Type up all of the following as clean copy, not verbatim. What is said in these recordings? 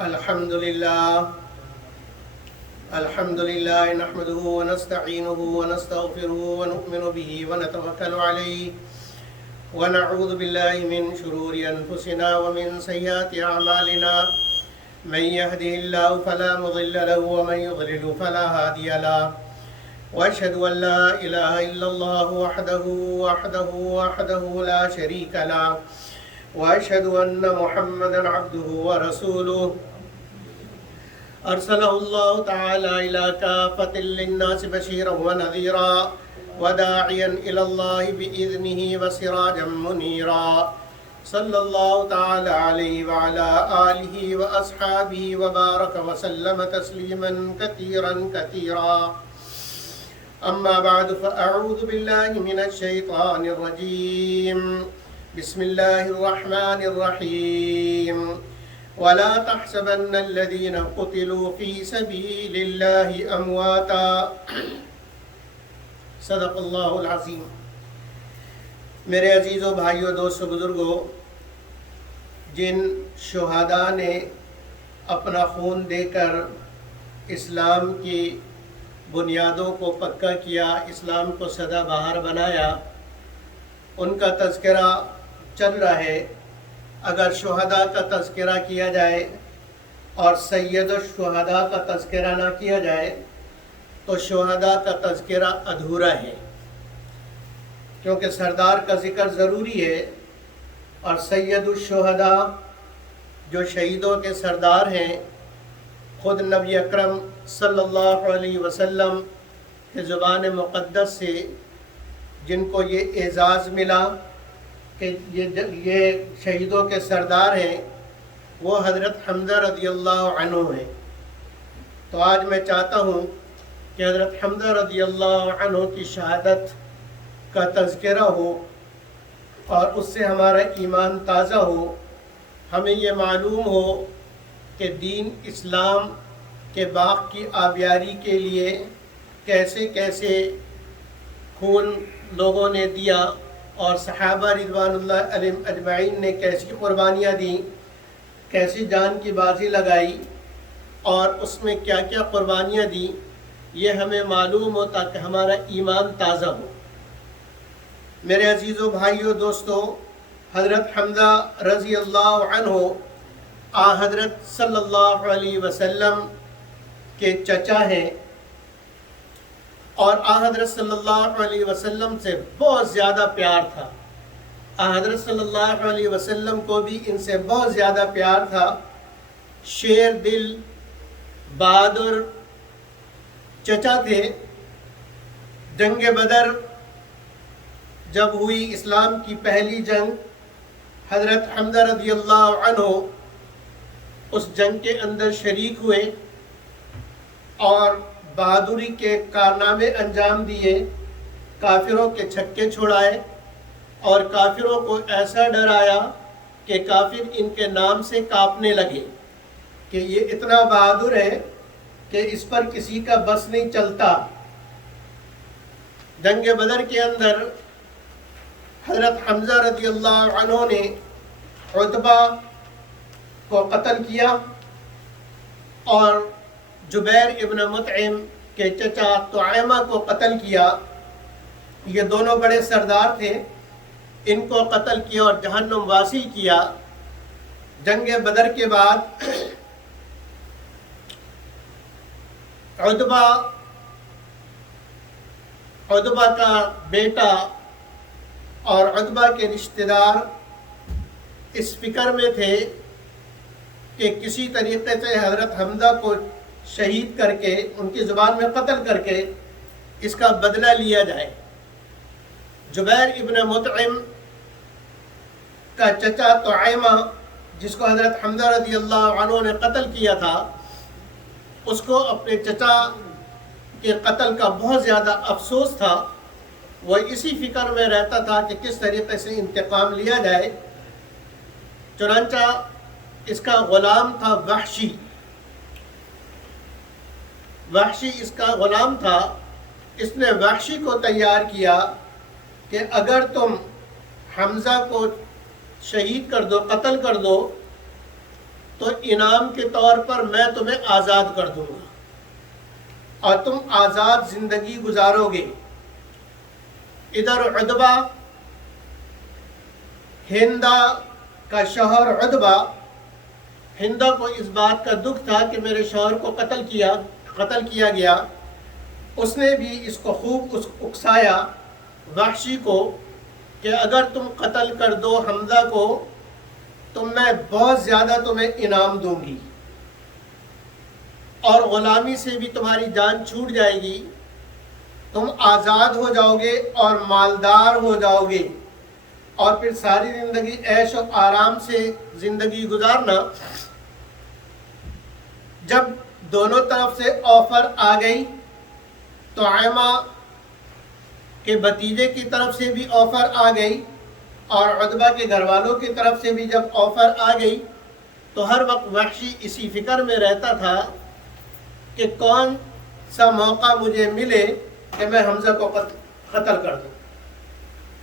الحمد لله نحمده ونستعينه ونستغفره ونؤمن به ونتوكل عليه ونعوذ بالله من شرور أنفسنا ومن سيئات أعمالنا من يهده الله فلا مضل له ومن يضلل فلا هادي له وأشهد أن لا إله إلا الله وحده لا شريك له وأشهد أن محمدا عبده ورسوله أرسله الله تعالى إلى كافة للناس بشيرا ونذيرا وداعيا إلى الله بإذنه وسراجا منيرا صلى الله تعالى عليه وعلى آله وأصحابه وبارك وسلم تسليما كثيرا أما بعد فأعوذ بالله من الشيطان الرجيم بسم الله الرحمن الرحيم ولا تحسبن الذين قتلوا في سبيل الله أمواتا صدق اللہ العظیم۔ میرے عزیزوں، بھائیوں، دوستوں، بزرگوں، جن شہداء نے اپنا خون دے کر اسلام کی بنیادوں کو پکا کیا، اسلام کو سدا بہار بنایا، ان کا تذکرہ چل رہا ہے۔ اگر شہداء کا تذکرہ کیا جائے اور سید الشہداء کا تذکرہ نہ کیا جائے تو شہداء کا تذکرہ ادھورا ہے، کیونکہ سردار کا ذکر ضروری ہے، اور سید الشہداء جو شہیدوں کے سردار ہیں، خود نبی اکرم صلی اللہ علیہ وسلم کے زبان مقدس سے جن کو یہ اعزاز ملا کہ یہ شہیدوں کے سردار ہیں، وہ حضرت حمزہ رضی اللہ عنہ ہیں۔ تو آج میں چاہتا ہوں کہ حضرت حمزہ رضی اللہ عنہ کی شہادت کا تذکرہ ہو اور اس سے ہمارا ایمان تازہ ہو، ہمیں یہ معلوم ہو کہ دین اسلام کے باغ کی آبیاری کے لیے کیسے کیسے خون لوگوں نے دیا، اور صحابہ رضوان اللہ علیہم اجمعین نے کیسی قربانیاں دیں، کیسی جان کی بازی لگائی، اور اس میں کیا کیا قربانیاں دیں، یہ ہمیں معلوم ہو تاکہ ہمارا ایمان تازہ ہو۔ میرے عزیزوں، بھائیوں، دوستوں، حضرت حمزہ رضی اللہ عنہ حضرت صلی اللہ علیہ وسلم کے چچا ہیں، اور حضرت صلی اللہ علیہ وسلم سے بہت زیادہ پیار تھا۔ حضرت صلی اللہ علیہ وسلم کو بھی ان سے بہت زیادہ پیار تھا۔ شیر دل بہادر چچا تھے۔ جنگ بدر جب ہوئی، اسلام کی پہلی جنگ، حضرت حمزہ رضی اللہ عنہ اس جنگ کے اندر شریک ہوئے اور بہادری کے کارنامے انجام دیے، کافروں کے چھکے چھڑائے اور کافروں کو ایسا ڈرایا کہ کافر ان کے نام سے کانپنے لگے کہ یہ اتنا بہادر ہے کہ اس پر کسی کا بس نہیں چلتا۔ جنگ بدر کے اندر حضرت حمزہ رضی اللہ عنہ نے عتبہ کو قتل کیا اور جبیر ابن مطعم کے چچا طعیمہ کو قتل کیا۔ یہ دونوں بڑے سردار تھے، ان کو قتل کیا اور جہنم واصل کیا۔ جنگ بدر کے بعد عتبہ کا بیٹا اور عتبہ کے رشتہ دار اس فکر میں تھے کہ کسی طریقے سے حضرت حمزہ کو شہید کر کے، ان کی زبان میں قتل کر کے اس کا بدلہ لیا جائے۔ جبیر ابن مطعم کا چچا طعیمہ، جس کو حضرت حمزہ رضی اللہ عنہ نے قتل کیا تھا، اس کو اپنے چچا کے قتل کا بہت زیادہ افسوس تھا۔ وہ اسی فکر میں رہتا تھا کہ کس طریقے سے انتقام لیا جائے۔ چنانچہ اس کا غلام تھا وحشی اس کا غلام تھا۔ اس نے وحشی کو تیار کیا کہ اگر تم حمزہ کو شہید کر دو، قتل کر دو، تو انعام کے طور پر میں تمہیں آزاد کر دوں گا اور تم آزاد زندگی گزارو گے۔ ادھر عتبہ، ہندا کا شوہر عتبہ، ہندا کو اس بات کا دکھ تھا کہ میرے شوہر کو قتل کیا گیا۔ اس نے بھی اس کو خوب اکسایا وحشی کو کہ اگر تم قتل کر دو حمزہ کو تو میں بہت زیادہ تمہیں انعام دوں گی اور غلامی سے بھی تمہاری جان چھوٹ جائے گی، تم آزاد ہو جاؤ گے اور مالدار ہو جاؤ گے اور پھر ساری زندگی عیش و آرام سے زندگی گزارنا۔ جب دونوں طرف سے آفر آ گئی تو طعیمہ کے بھتیجے کی طرف سے بھی آفر آ گئی اور عتبہ کے گھر والوں کی طرف سے بھی جب آفر آ گئی تو ہر وقت وحشی اسی فکر میں رہتا تھا کہ کون سا موقع مجھے ملے کہ میں حمزہ کو قتل کر دوں۔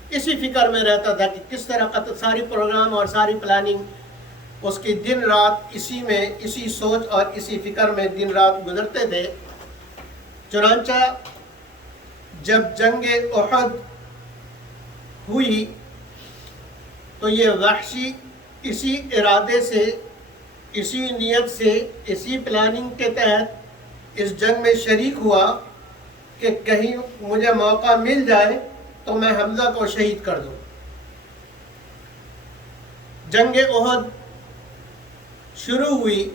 اسی فکر میں رہتا تھا کہ کس طرح قتل، ساری پروگرام اور ساری پلاننگ اس کی دن رات اسی سوچ اور اسی فکر میں دن رات گزرتے تھے۔ چنانچہ جب جنگ احد ہوئی تو یہ وحشی اسی ارادے سے، اسی نیت سے، اسی پلاننگ کے تحت اس جنگ میں شریک ہوا کہ کہیں مجھے موقع مل جائے تو میں حمزہ کو شہید کر دوں۔ جنگ احد شروع ہوئی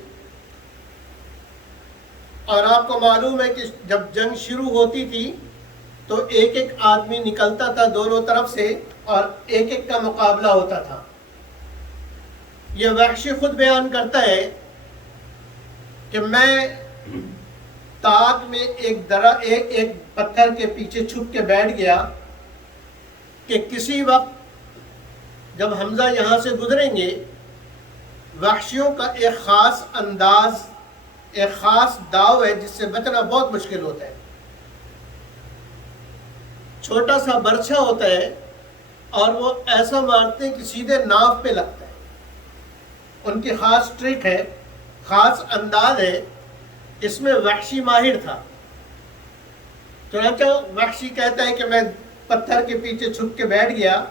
اور آپ کو معلوم ہے کہ جب جنگ شروع ہوتی تھی تو ایک ایک آدمی نکلتا تھا دونوں طرف سے اور ایک ایک کا مقابلہ ہوتا تھا۔ یہ وحشی خود بیان کرتا ہے کہ میں تاک میں ایک پتھر کے پیچھے چھپ کے بیٹھ گیا کہ کسی وقت جب حمزہ یہاں سے گزریں گے، وحشیوں کا ایک خاص انداز، ایک خاص داؤ ہے جس سے بچنا بہت مشکل ہوتا ہے۔ چھوٹا سا برچھا ہوتا ہے اور وہ ایسا مارتے ہیں کہ سیدھے ناف پہ لگتا ہے۔ ان کی خاص ٹرک ہے، خاص انداز ہے، اس میں وحشی ماہر تھا۔ چنانچہ وحشی کہتا ہے کہ میں پتھر کے پیچھے چھپ کے بیٹھ گیا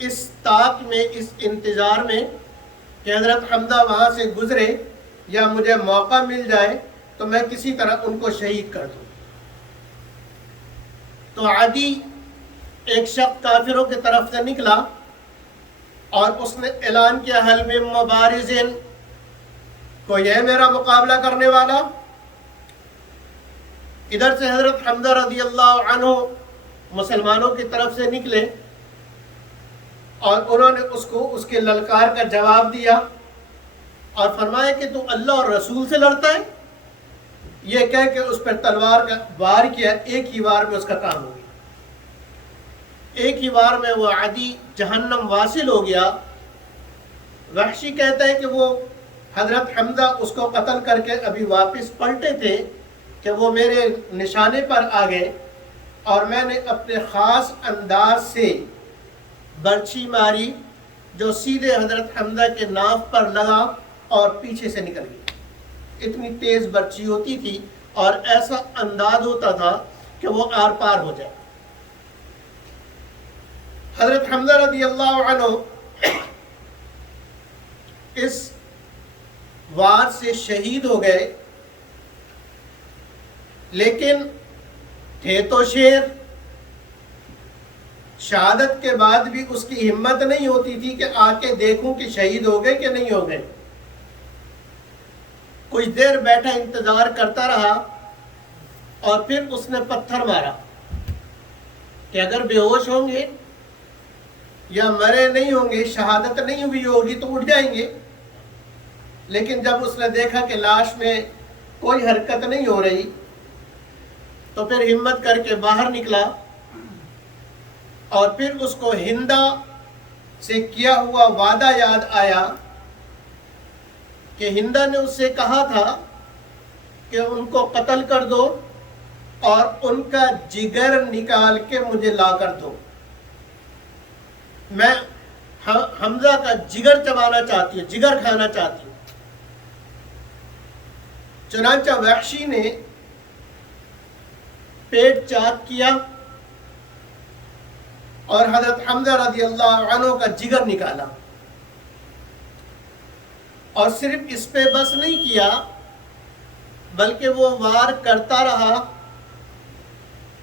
اس تاک میں، اس انتظار میں کہ حضرت حمزہ وہاں سے گزرے یا مجھے موقع مل جائے تو میں کسی طرح ان کو شہید کر دوں۔ تو عدی ایک شخص کافروں کی طرف سے نکلا اور اس نے اعلان کیا حل من مبارزن، کوئی ہے میرا مقابلہ کرنے والا؟ ادھر سے حضرت حمزہ رضی اللہ عنہ مسلمانوں کی طرف سے نکلے اور انہوں نے اس کے للکار کا جواب دیا اور فرمایا کہ تو اللہ اور رسول سے لڑتا ہے؟ یہ کہہ کہ اس پر تلوار کا وار کیا، ایک ہی وار میں اس کا کام ہو گیا، ایک ہی وار میں وہ عدی جہنم واصل ہو گیا۔ وحشی کہتا ہے کہ وہ حضرت حمزہ اس کو قتل کر کے ابھی واپس پلٹے تھے کہ وہ میرے نشانے پر آ گئے اور میں نے اپنے خاص انداز سے برچھی ماری جو سیدھے حضرت حمزہ کے ناف پر لگا اور پیچھے سے نکل گئی۔ اتنی تیز برچھی ہوتی تھی اور ایسا انداز ہوتا تھا کہ وہ آر پار ہو جائے۔ حضرت حمزہ رضی اللہ عنہ اس وار سے شہید ہو گئے، لیکن تھے تو شیر، شہادت کے بعد بھی اس کی ہمت نہیں ہوتی تھی کہ آ کے دیکھوں کہ شہید ہو گئے کہ نہیں ہو گئے۔ کچھ دیر بیٹھا انتظار کرتا رہا اور پھر اس نے پتھر مارا کہ اگر بے ہوش ہوں گے یا مرے نہیں ہوں گے، شہادت نہیں ہوئی ہوگی تو اٹھ جائیں گے۔ لیکن جب اس نے دیکھا کہ لاش میں کوئی حرکت نہیں ہو رہی تو پھر ہمت کر کے باہر نکلا اور پھر اس کو ہندا سے کیا ہوا وعدہ یاد آیا کہ ہندا نے اس سے کہا تھا کہ ان کو قتل کر دو اور ان کا جگر نکال کے مجھے لا کر دو، میں حمزہ کا جگر چبانا چاہتی ہوں، جگر کھانا چاہتی ہوں۔ چنانچہ وحشی نے پیٹ چاک کیا اور حضرت حمزہ رضی اللہ عنہ کا جگر نکالا، اور صرف اس پہ بس نہیں کیا بلکہ وہ وار کرتا رہا۔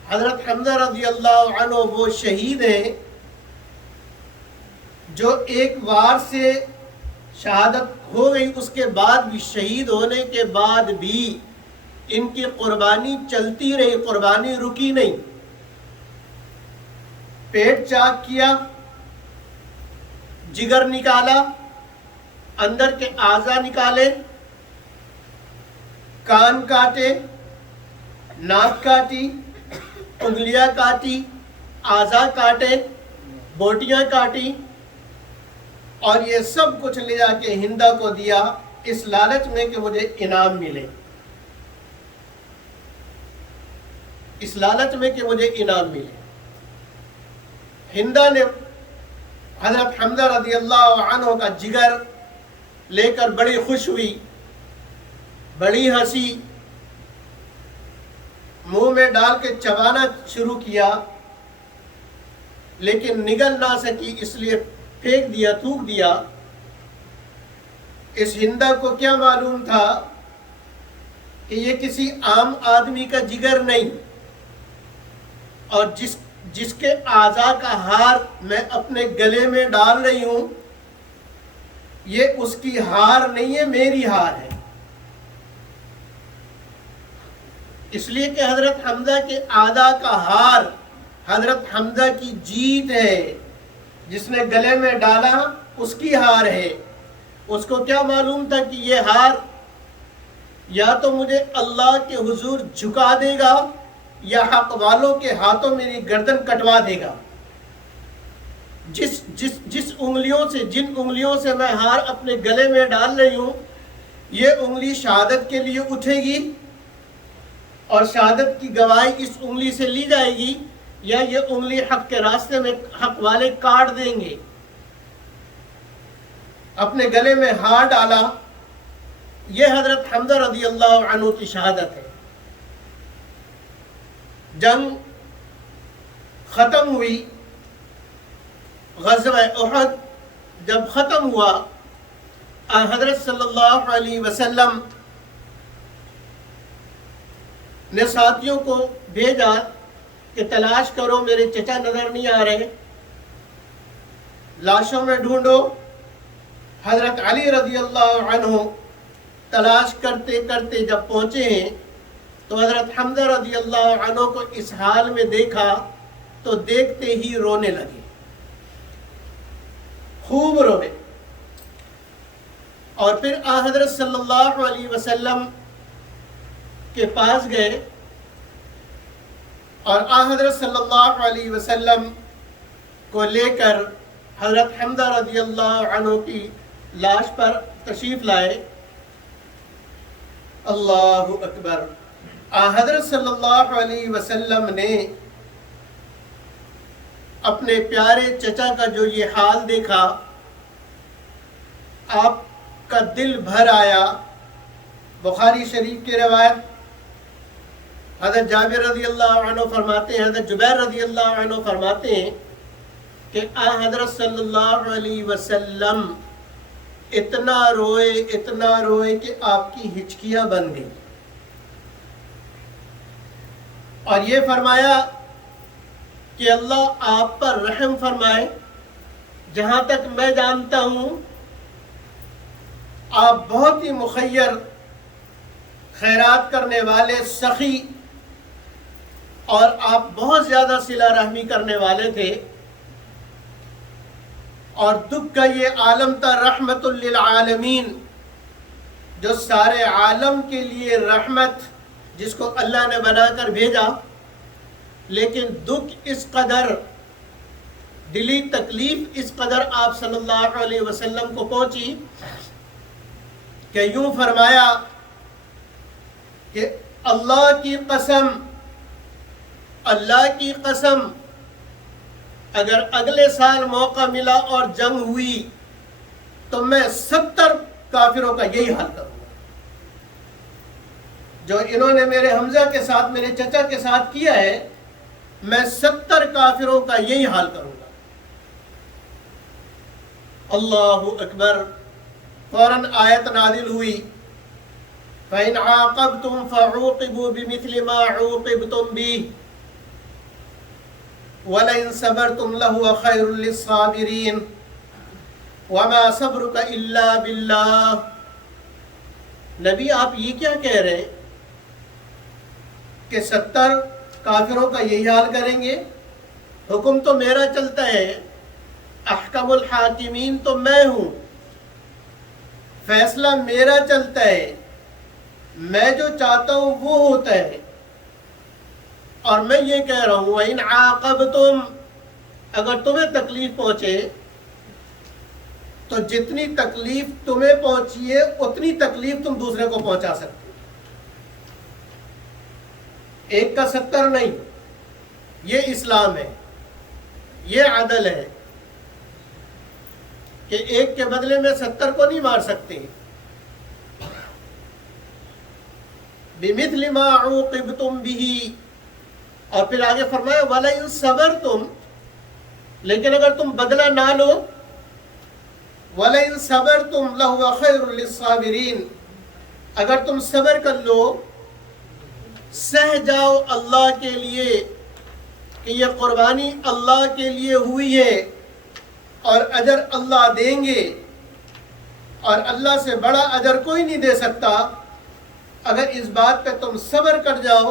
حضرت حمزہ رضی اللہ عنہ وہ شہید ہیں جو ایک وار سے شہادت ہو گئی، اس کے بعد بھی، شہید ہونے کے بعد بھی ان کی قربانی چلتی رہی، قربانی رکی نہیں۔ پیٹ چاک کیا، جگر نکالا، اندر کے اعضاء نکالے، کان کاٹے، ناک کاٹی، انگلیاں کاٹی، اعضاء کاٹے، بوٹیاں کاٹی، اور یہ سب کچھ لے جا کے ہندا کو دیا اس لالچ میں کہ مجھے انعام ملے، اس لالچ میں کہ مجھے انعام ملے۔ ہندا نے حضرت حمزہ رضی اللہ عنہ کا جگر لے کر بڑی خوش ہوئی، بڑی ہنسی، منہ میں ڈال کے چبانا شروع کیا، لیکن نگل نہ سکی، اس لیے پھینک دیا، تھوک دیا۔ اس ہندا کو کیا معلوم تھا کہ یہ کسی عام آدمی کا جگر نہیں، اور جس کے اعضاء کا ہار میں اپنے گلے میں ڈال رہی ہوں، یہ اس کی ہار نہیں ہے، میری ہار ہے۔ اس لیے کہ حضرت حمزہ کے اعضاء کا ہار حضرت حمزہ کی جیت ہے، جس نے گلے میں ڈالا اس کی ہار ہے۔ اس کو کیا معلوم تھا کہ یہ ہار یا تو مجھے اللہ کے حضور جھکا دے گا یا حق والوں کے ہاتھوں میری گردن کٹوا دے گا۔ جس انگلیوں سے، جن انگلیوں سے میں ہار اپنے گلے میں ڈال رہی ہوں، یہ انگلی شہادت کے لیے اٹھے گی اور شہادت کی گواہی اس انگلی سے لی جائے گی، یا یہ انگلی حق کے راستے میں حق والے کاٹ دیں گے۔ اپنے گلے میں ہار ڈالا، یہ حضرت حمزہ رضی اللہ عنہ کی شہادت ہے۔ جنگ ختم ہوئی، غزوہ احد جب ختم ہوا، حضرت صلی اللہ علیہ وسلم نے ساتھیوں کو بھیجا کہ تلاش کرو، میرے چچا نظر نہیں آ رہے، لاشوں میں ڈھونڈو۔ حضرت علی رضی اللہ عنہ تلاش کرتے کرتے جب پہنچے ہیں تو حضرت حمزہ رضی اللہ عنہ کو اس حال میں دیکھا تو دیکھتے ہی رونے لگے، خوب روئے، اور پھر حضرت صلی اللہ علیہ وسلم کے پاس گئے اور حضرت صلی اللہ علیہ وسلم کو لے کر حضرت حمزہ رضی اللہ عنہ کی لاش پر تشریف لائے۔ اللہ اکبر۔ حضرت صلی اللہ علیہ وسلم نے اپنے پیارے چچا کا جو یہ حال دیکھا، آپ کا دل بھر آیا۔ بخاری شریف کی روایت، حضرت جابر رضی اللہ عنہ فرماتے ہیں، حضرت جبیر رضی اللہ عنہ فرماتے ہیں کہ حضرت صلی اللہ علیہ وسلم اتنا روئے کہ آپ کی ہچکیاں بن گئیں، اور یہ فرمایا کہ اللہ آپ پر رحم فرمائے۔ جہاں تک میں جانتا ہوں آپ بہت ہی مخیر، خیرات کرنے والے، سخی، اور آپ بہت زیادہ صلہ رحمی کرنے والے تھے، اور دکھ کا یہ عالم تھا رحمت للعالمین، جو سارے عالم کے لیے رحمت، جس کو اللہ نے بنا کر بھیجا، لیکن دکھ اس قدر، دلی تکلیف اس قدر آپ صلی اللہ علیہ وسلم کو پہنچی کہ یوں فرمایا کہ اللہ کی قسم اگر اگلے سال موقع ملا اور جنگ ہوئی تو میں 70 کافروں کا یہی حال کروں گا۔ جو انہوں نے میرے حمزہ کے ساتھ، میرے چچا کے ساتھ کیا ہے، میں 70 کافروں کا یہی حال کروں گا۔ اللہ اکبر۔ فوراً آیت نازل ہوئی، فَإِنْ عَاقَبْتُمْ فَعُوقِبُوا بِمِثْلِ مَا عُوقِبْتُمْ بِهِ وَلَئِنْ صَبَرْتُمْ لَهُوَ خَيْرٌ لِلصَّابِرِينَ وَمَا صَبْرُكَ إِلَّا بِاللَّهِ۔ نبی آپ یہ کیا کہہ رہے ہیں کہ 70 کافروں کا یہی حال کریں گے؟ حکم تو میرا چلتا ہے، احکم الحاکمین تو میں ہوں، فیصلہ میرا چلتا ہے، میں جو چاہتا ہوں وہ ہوتا ہے۔ اور میں یہ کہہ رہا ہوں وَإِنْ عَاقَبْتُمْ، اگر تمہیں تکلیف پہنچے تو جتنی تکلیف تمہیں پہنچی ہے اتنی تکلیف تم دوسرے کو پہنچا سکتے ہو، ایک کا 70 نہیں۔ یہ اسلام ہے، یہ عدل ہے کہ ایک کے بدلے میں 70 کو نہیں مار سکتے۔ بِمِثْلِ مَا عُوقِبْتُمْ بِهِ، اور پھر آگے فرمایا وَلَئِن صَبَرْتُمْ، لیکن اگر تم بدلہ نہ لو، وَلَئِن صَبَرْتُمْ لَهُوَ خَيْرٌ لِلصَّابِرِينَ، اگر تم صبر کر لو، سہ جاؤ اللہ کے لیے کہ یہ قربانی اللہ کے لیے ہوئی ہے اور اجر اللہ دیں گے، اور اللہ سے بڑا اجر کوئی نہیں دے سکتا۔ اگر اس بات پہ تم صبر کر جاؤ،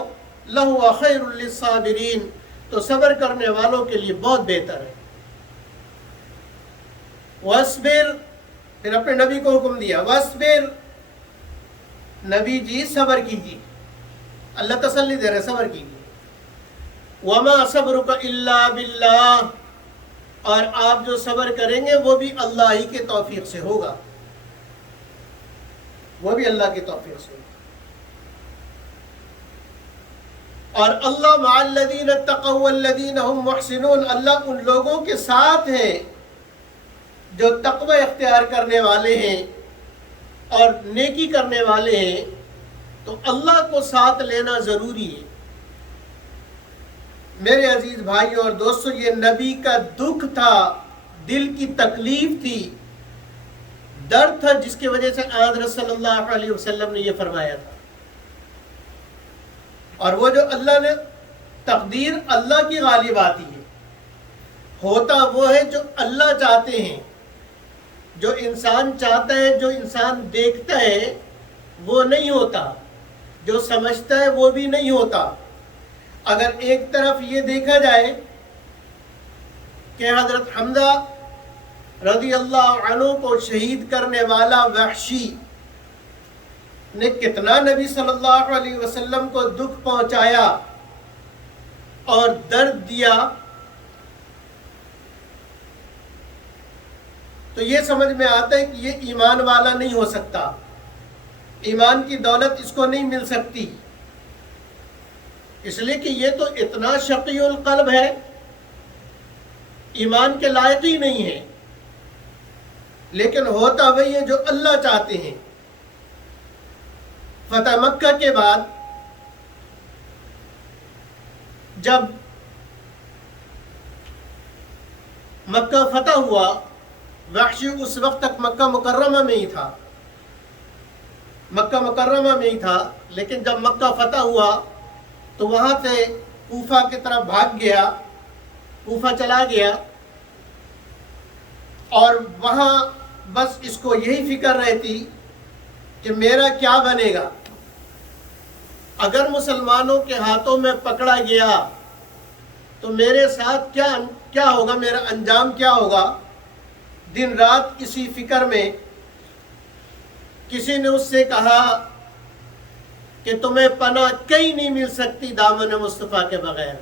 لَهُوَ خَيْرٌ لِلصَّابِرِينَ، تو صبر کرنے والوں کے لیے بہت بہتر ہے۔ وَاصْبِرْ، پھر اپنے نبی کو حکم دیا وَاصْبِرْ، نبی جی صبر کیجیے، اللہ تسلی دے رہے صبر کیجیے۔ وَمَا صَبْرُكَ إِلَّا بِاللَّهِ، اور آپ جو صبر کریں گے وہ بھی اللہ ہی کے توفیق سے ہوگا، وہ بھی اللہ کی توفیق سے ہوگا۔ اور اللہ مع الذین اتقوا والذین هم محسنون، اللہ ان لوگوں کے ساتھ ہیں جو تقوی اختیار کرنے والے ہیں اور نیکی کرنے والے ہیں، تو اللہ کو ساتھ لینا ضروری ہے۔ میرے عزیز بھائیوں اور دوستوں، یہ نبی کا دکھ تھا، دل کی تکلیف تھی، درد تھا، جس کی وجہ سے حضرت صلی اللہ علیہ وسلم نے یہ فرمایا تھا۔ اور وہ جو اللہ نے تقدیر اللہ کی غالب آتی ہے، ہوتا وہ ہے جو اللہ چاہتے ہیں، جو انسان چاہتا ہے، جو انسان دیکھتا ہے وہ نہیں ہوتا، جو سمجھتا ہے وہ بھی نہیں ہوتا۔ اگر ایک طرف یہ دیکھا جائے کہ حضرت حمزہ رضی اللہ عنہ کو شہید کرنے والا وحشی نے کتنا نبی صلی اللہ علیہ وسلم کو دکھ پہنچایا اور درد دیا، تو یہ سمجھ میں آتا ہے کہ یہ ایمان والا نہیں ہو سکتا، ایمان کی دولت اس کو نہیں مل سکتی، اس لیے کہ یہ تو اتنا شقی القلب ہے، ایمان کے لائق ہی نہیں ہے۔ لیکن ہوتا وہی ہے جو اللہ چاہتے ہیں۔ فتح مکہ کے بعد جب مکہ فتح ہوا، وحشی اس وقت تک مکہ مکرمہ میں ہی تھا، لیکن جب مکہ فتح ہوا تو وہاں سے کوفہ کی طرف بھاگ گیا، کوفہ چلا گیا، اور وہاں بس اس کو یہی فکر رہتی کہ میرا کیا بنے گا، اگر مسلمانوں کے ہاتھوں میں پکڑا گیا تو میرے ساتھ کیا ہوگا، میرا انجام کیا ہوگا۔ دن رات اسی فکر میں کسی نے اس سے کہا کہ تمہیں پناہ کہیں نہیں مل سکتی دامن مصطفیٰ کے بغیر،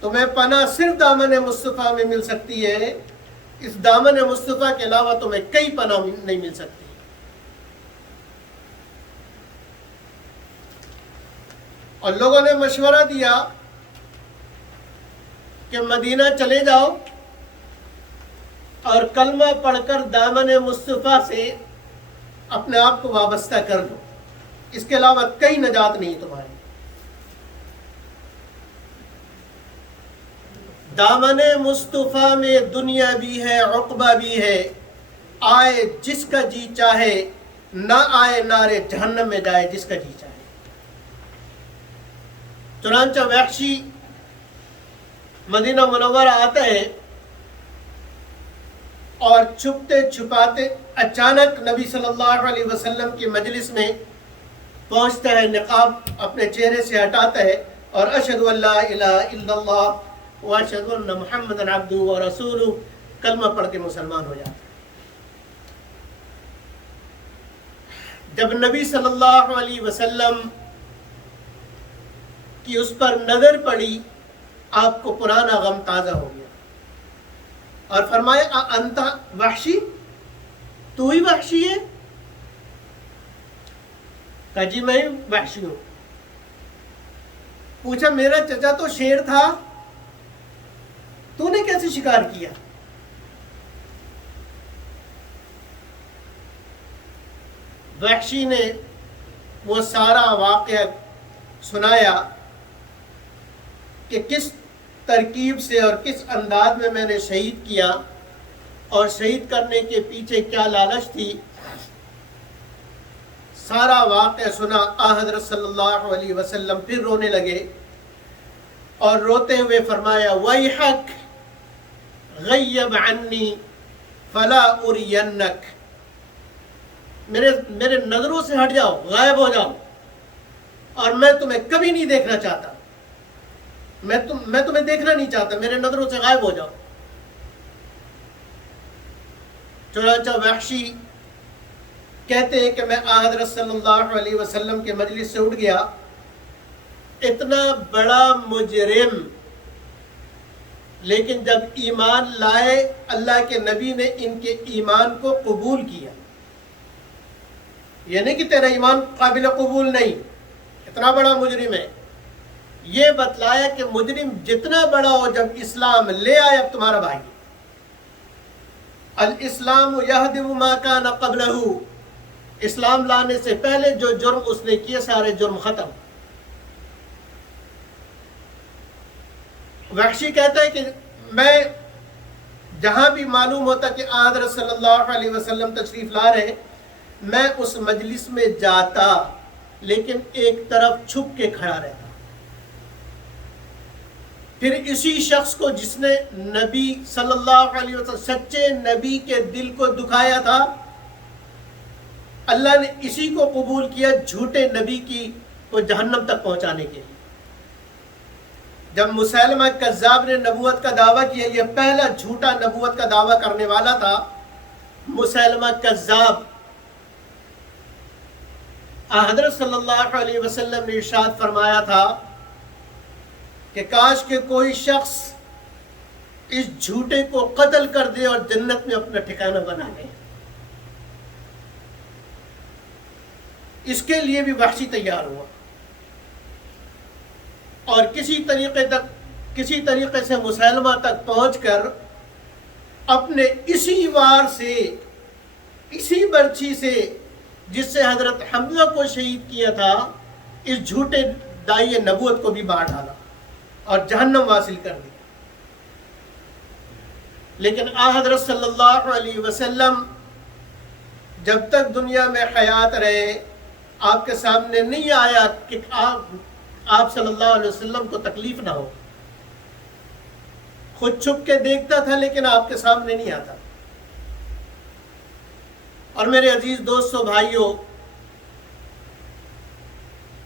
تمہیں پناہ صرف دامن مصطفیٰ میں مل سکتی ہے، اس دامن مصطفیٰ کے علاوہ تمہیں کئی پناہ نہیں مل سکتی۔ اور لوگوں نے مشورہ دیا کہ مدینہ چلے جاؤ اور کلمہ پڑھ کر دامن مصطفیٰ سے اپنے آپ کو وابستہ کر لو۔ اس کے علاوہ کئی نجات نہیں تمہاری. دامن مصطفیٰ میں دنیا بھی ہے عقبہ بھی ہے، آئے جس کا جی چاہے، نہ آئے نارے جہنم میں جائے جس کا جی چاہے. چنانچہ وحشی مدینہ منورہ آتا ہے اور چھپتے چھپاتے اچانک نبی صلی اللہ علیہ وسلم کی مجلس میں پہنچتا ہے، نقاب اپنے چہرے سے ہٹاتا ہے اور اشہد ان لا الہ الا اللہ واشہد ان محمد عبدہ ورسولہ کلمہ پڑھ کے مسلمان ہو جاتا ہے. جب نبی صلی اللہ علیہ وسلم کی اس پر نظر پڑی، آپ کو پرانا غم تازہ ہو گیا اور فرمایا انت وحشی، تو ہی وحشی ہے؟ کہا جی میں وحشی ہوں. پوچھا میرا چچا تو شیر تھا، تو نے کیسے شکار کیا؟ وحشی نے وہ سارا واقعہ سنایا کہ کس ترکیب سے اور کس انداز میں نے شہید کیا اور شہید کرنے کے پیچھے کیا لالچ تھی. سارا واقعہ سنا. حضرت صلی اللہ علیہ وسلم پھر رونے لگے اور روتے ہوئے فرمایا ویحک غیب عنی فلا ارینک، میرے نظروں سے ہٹ جاؤ، غائب ہو جاؤ، اور میں تمہیں کبھی نہیں دیکھنا چاہتا، میں تمہیں دیکھنا نہیں چاہتا، میرے نظروں سے غائب ہو جاؤ. چنانچہ وحشی کہتے ہیں کہ میں حضرت صلی اللہ علیہ وسلم کے مجلس سے اٹھ گیا. اتنا بڑا مجرم لیکن جب ایمان لائے اللہ کے نبی نے ان کے ایمان کو قبول کیا. یہ نہیں کہ تیرا ایمان قابل قبول نہیں، اتنا بڑا مجرم ہے. یہ بتلایا کہ مجرم جتنا بڑا ہو جب اسلام لے آئے اب تمہارا بھائی. الاسلام یہدم ما کان قبلہ، اسلام لانے سے پہلے جو جرم اس نے کیے سارے جرم ختم. وحشی کہتا ہے کہ میں جہاں بھی معلوم ہوتا کہ حضرت صلی اللہ علیہ وسلم تشریف لا رہے، میں اس مجلس میں جاتا لیکن ایک طرف چھپ کے کھڑا رہتا. پھر اسی شخص کو جس نے نبی صلی اللہ علیہ وسلم سچے نبی کے دل کو دکھایا تھا، اللہ نے اسی کو قبول کیا جھوٹے نبی کو جہنم تک پہنچانے کے لیے. جب مسیلمہ کذاب نے نبوت کا دعویٰ کیا، یہ پہلا جھوٹا نبوت کا دعویٰ کرنے والا تھا مسیلمہ کذاب. حضرت صلی اللہ علیہ وسلم نے ارشاد فرمایا تھا کہ کاش کہ کوئی شخص اس جھوٹے کو قتل کر دے اور جنت میں اپنا ٹھکانہ بنا لے. اس کے لیے بھی وحشی تیار ہوا اور کسی طریقے سے مسیلمہ تک پہنچ کر اپنے اسی وار سے، اسی برچھی سے جس سے حضرت حمزہ کو شہید کیا تھا، اس جھوٹے داعی نبوت کو بھی باہر ڈالا اور جہنم حاصل کر دی. لیکن حضرت صلی اللہ علیہ وسلم جب تک دنیا میں حیات رہے آپ کے سامنے نہیں آیا کہ آپ صلی اللہ علیہ وسلم کو تکلیف نہ ہو. خود چھپ کے دیکھتا تھا لیکن آپ کے سامنے نہیں آتا. اور میرے عزیز دوستو بھائیوں،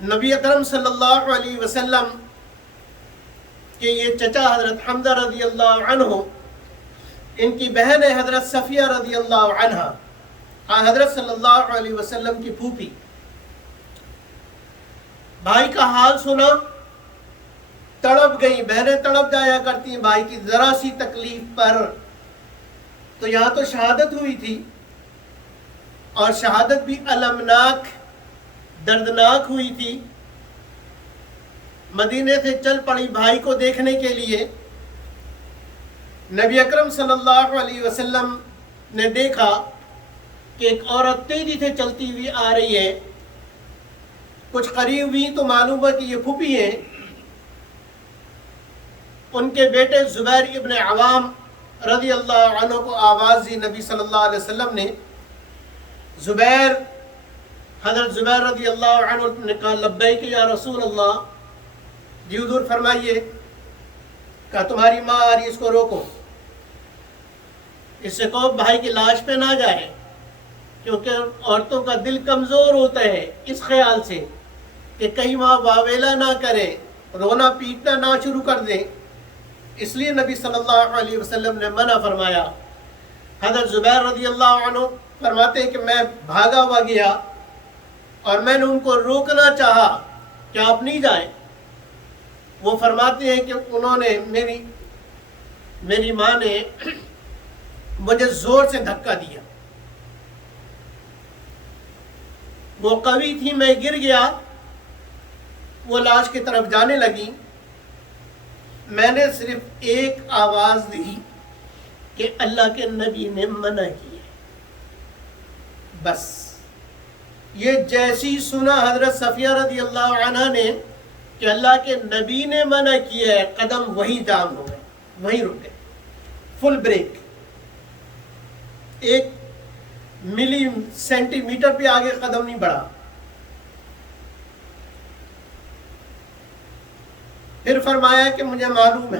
نبی اکرم صلی اللہ علیہ وسلم کہ یہ چچا حضرت حمزہ رضی اللہ عنہ، ان کی بہن ہے حضرت صفیہ رضی اللہ عنہ، حضرت صلی اللہ علیہ وسلم کی پھوپھی. بھائی کا حال سنا، تڑپ گئی. بہنیں تڑپ جایا کرتی ہیں بھائی کی ذرا سی تکلیف پر. تو یہاں تو شہادت ہوئی تھی اور شہادت بھی المناک، دردناک ہوئی تھی. مدینے سے چل پڑی بھائی کو دیکھنے کے لیے. نبی اکرم صلی اللہ علیہ وسلم نے دیکھا کہ ایک عورت تیزی سے چلتی ہوئی آ رہی ہے کچھ قریب ہوئی تو معلوم ہوا کہ یہ پھوپھی ہیں. ان کے بیٹے زبیر ابن عوام رضی اللہ عنہ کو آواز دی نبی صلی اللہ علیہ وسلم نے. زبیر حضرت زبیر رضی اللہ عنہ نے کہا لبیک یا رسول اللہ. جی حضور فرمائیے. کہا تمہاری ماں آ رہی، اس کو روکو، اس سے کہو بھائی کی لاش پہ نہ جائے، کیونکہ عورتوں کا دل کمزور ہوتا ہے اس خیال سے کہ کہیں ماں واویلا نہ کرے، رونا پیٹنا نہ شروع کر دیں. اس لیے نبی صلی اللہ علیہ وسلم نے منع فرمایا. حضرت زبیر رضی اللہ عنہ فرماتے ہیں کہ میں بھاگا ہوا گیا اور میں نے ان کو روکنا چاہا کہ آپ نہیں جائیں. وہ فرماتے ہیں کہ انہوں نے میری ماں نے مجھے زور سے دھکا دیا. وہ قوی تھی، میں گر گیا، وہ لاش کی طرف جانے لگی. میں نے صرف ایک آواز دی کہ اللہ کے نبی نے منع کی ہے، بس. یہ جیسی سنا حضرت صفیہ رضی اللہ عنہ نے کہ اللہ کے نبی نے منع کیا ہے، قدم وہی جام ہو گئے، وہی رک گئے، فل بریک. ایک ملی سینٹی میٹر پہ آگے قدم نہیں بڑھا. پھر فرمایا کہ مجھے معلوم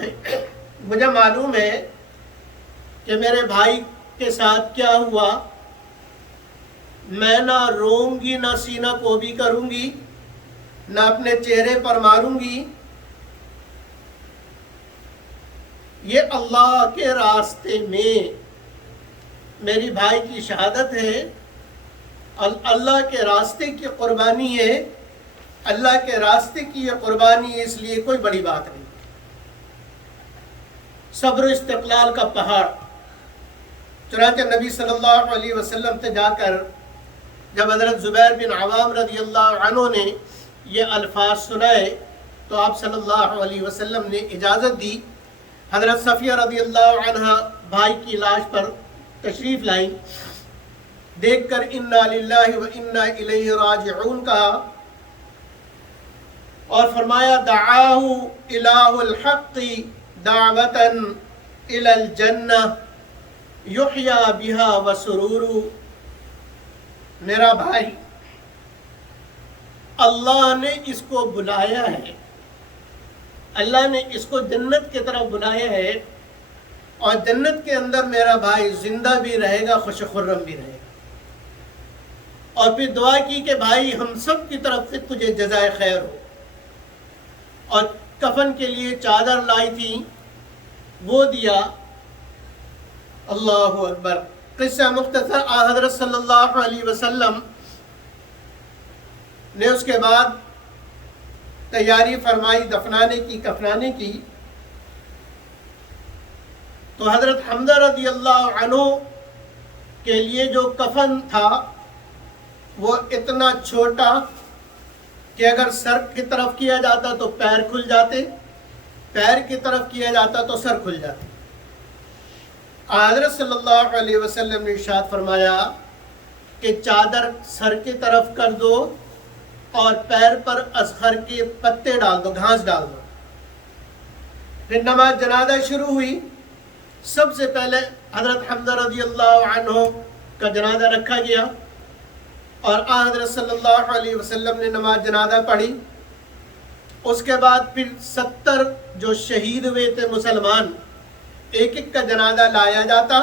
ہے کہ میرے بھائی کے ساتھ کیا ہوا. میں نہ روؤں گی، نہ سینہ کو بھی کروں گی، نہ اپنے چہرے پر ماروں گی. یہ اللہ کے راستے میں میری بھائی کی شہادت ہے، اللہ کے راستے کی قربانی ہے. اللہ کے راستے کی یہ قربانی ہے، اس لیے کوئی بڑی بات نہیں. صبر و استقلال کا پہاڑ. چنانچہ نبی صلی اللہ علیہ وسلم سے جا کر جب حضرت زبیر بن عوام رضی اللہ عنہ نے یہ الفاظ سنائے تو آپ صلی اللہ علیہ وسلم نے اجازت دی. حضرت صفیہ رضی اللہ عنہ بھائی کی لاش پر تشریف لائیں. دیکھ کر انا للہ و انا الیہ راجعون کہا اور فرمایا دعاہ الہ الحق دعوتا الی الجنہ یحییٰ بہا وسرور. میرا بھائی، اللہ نے اس کو بلایا ہے، اللہ نے اس کو جنت کی طرف بلایا ہے، اور جنت کے اندر میرا بھائی زندہ بھی رہے گا، خوش خرم بھی رہے گا. اور پھر دعا کی کہ بھائی ہم سب کی طرف سے تجھے جزائے خیر ہو. اور کفن کے لیے چادر لائی تھی وہ دیا. اللہ اکبر. قصہ مختصر. حضرت صلی اللہ علیہ وسلم نے اس کے بعد تیاری فرمائی دفنانے کی، کفنانے کی. تو حضرت حمزہ رضی اللہ عنہ کے لیے جو کفن تھا وہ اتنا چھوٹا کہ اگر سر کی طرف کیا جاتا تو پیر کھل جاتے، پیر کی طرف کیا جاتا تو سر کھل جاتے. حضرت صلی اللہ علیہ وسلم نے ارشاد فرمایا کہ چادر سر کی طرف کر دو اور پیر پر اذخر کے پتے ڈال دو، گھاس ڈال دو. پھر نماز جنازہ شروع ہوئی. سب سے پہلے حضرت حمزہ رضی اللہ عنہ کا جنازہ رکھا گیا اور حضرت صلی اللہ علیہ وسلم نے نماز جنازہ پڑھی. اس کے بعد پھر 70 جو شہید ہوئے تھے مسلمان، ایک ایک کا جنازہ لایا جاتا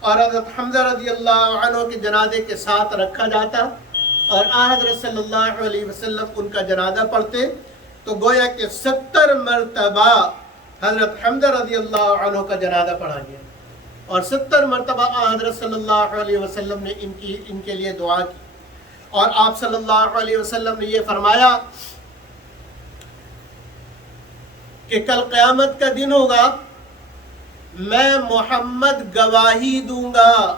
اور حضرت حمزہ رضی اللہ عنہ کے جنازے کے ساتھ رکھا جاتا اور حضرت صلی اللہ علیہ وسلم ان کا جنازہ پڑھتے. تو گویا کہ 70 مرتبہ حضرت حمزہ رضی اللہ عنہ کا جنازہ پڑھا گیا اور 70 مرتبہ حضرت صلی اللہ علیہ وسلم نے ان کے لیے دعا کی. اور آپ صلی اللہ علیہ وسلم نے یہ فرمایا کہ کل قیامت کا دن ہوگا، میں محمد گواہی دوں گا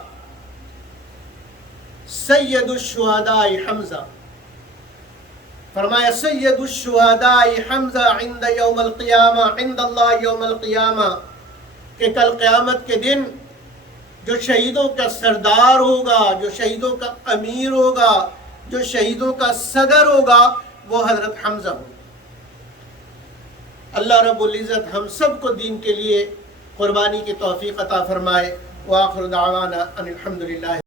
سید الشہداء حمزہ. فرمایا سید الشہداء حمزہ عند یوم القیامہ، عند اللہ یوم القیامہ، کہ کل قیامت کے دن جو شہیدوں کا سردار ہوگا، جو شہیدوں کا امیر ہوگا، جو شہیدوں کا صدر ہوگا، وہ حضرت حمزہ ہوں۔ اللہ رب العزت ہم سب کو دین کے لیے قربانی کی توفیق عطا فرمائے۔ وآخر دعوانا ان الحمد للہ